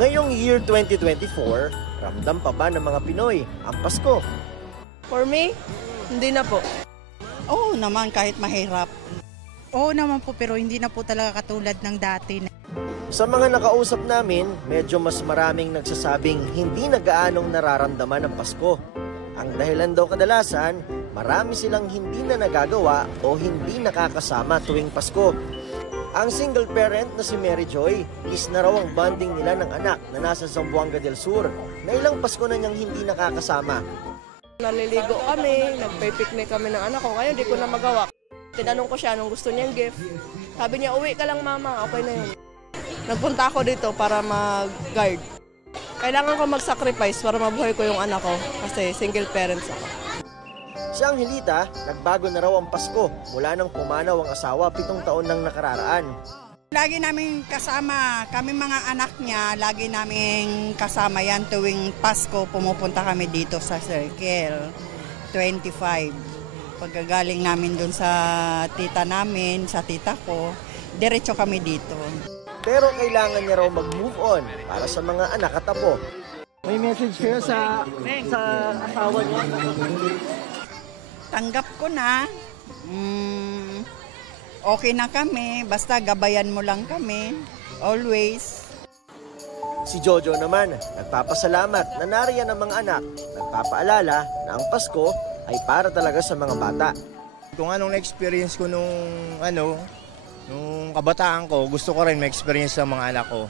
Ngayong year 2024, ramdam pa ba ng mga Pinoy ang Pasko? For me, hindi na po. Oo naman, kahit mahirap. Oo naman po, pero hindi na po talaga katulad ng dati. Sa mga nakausap namin, medyo mas maraming nagsasabing hindi na gaanong nararamdaman ang Pasko. Ang dahilan daw kadalasan, marami silang hindi na nagagawa o hindi nakakasama tuwing Pasko. Ang single parent na si Mary Joy, is na raw ang bonding nila ng anak na nasa Zamboanga del Sur, na ilang Pasko na niyang hindi nakakasama. Naliligo kami, nagpe-picnic kami ng anak ko, ngayon di ko na magawa. Tinanong ko siya anong gusto niyang gift. Sabi niya, uwi ka lang mama, okay na yun. Nagpunta ako dito para mag-guard. Kailangan ko mag-sacrifice para mabuhay ko yung anak ko kasi single parents ako. Si Angelita, nagbago na raw ang Pasko mula nang pumanaw ang asawa 7 taon nang nakararaan. Lagi namin kasama, kami mga anak niya, lagi namin kasama yan tuwing Pasko. Pumupunta kami dito sa Circle 25. Pagkagaling namin dun sa tita namin, sa tita ko, diretso kami dito. Pero kailangan niya raw mag-move on para sa mga anak at apo. May message kayo sa asawa niya? Tanggap ko na. Okay na kami. Basta gabayan mo lang kami. Always. Si Jojo naman, nagpapasalamat na nariyan ang mga anak. Nagpapaalala na ang Pasko ay para talaga sa mga bata. Kung anong na-experience ko nung kabataan ko, gusto ko rin ma-experience sa mga anak ko.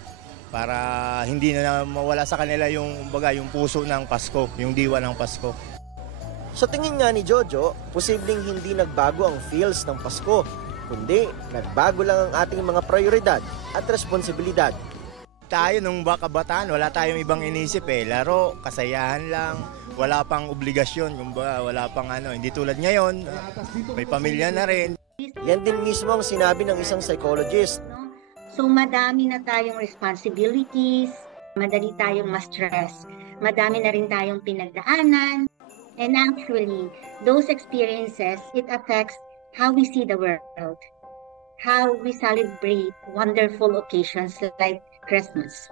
Para hindi na mawala sa kanila yung puso ng Pasko, yung diwa ng Pasko. Sa tingin nga ni Jojo, posibleng hindi nagbago ang feels ng Pasko, kundi nagbago lang ang ating mga prioridad at responsibilidad. Tayo nung kabataan, wala tayong ibang inisip laro, kasayahan lang, wala pang obligasyon, wala pang hindi tulad ngayon, may pamilya na rin. Yan din mismo ang sinabi ng isang psychologist. So madami na tayong responsibilities, madali tayong ma-stress, madami na rin tayong pinagdaanan. And actually, those experiences, it affects how we see the world, how we celebrate wonderful occasions like Christmas.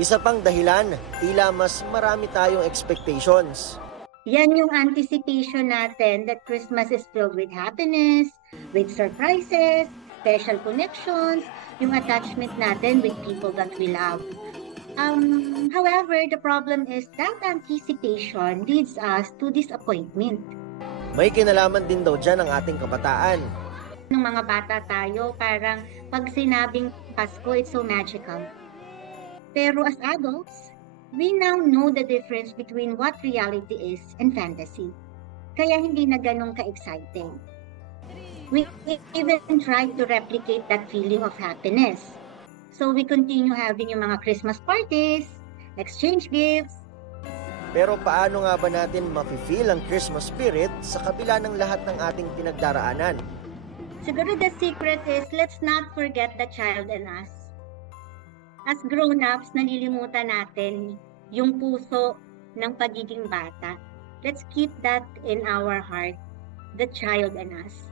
Isa pang dahilan, tila mas marami tayong expectations. Yan yung anticipation natin that Christmas is filled with happiness, with surprises, special connections, yung attachment natin with people that we love. However, the problem is that anticipation leads us to disappointment. May kinalaman din daw dyan ang ating kabataan. Nung mga bata tayo, parang pag sinabing Pasko, it's so magical. Pero as adults, we now know the difference between what reality is and fantasy. Kaya hindi na ganun ka-exciting. We even try to replicate that feeling of happiness. So we continue having yung mga Christmas parties, exchange gifts. Pero paano nga ba natin mafe-feel ang Christmas spirit sa kabila ng lahat ng ating pinagdaraanan? Siguro the secret is let's not forget the child in us. As grown-ups, nalilimutan natin yung puso ng pagiging bata. Let's keep that in our heart, the child in us.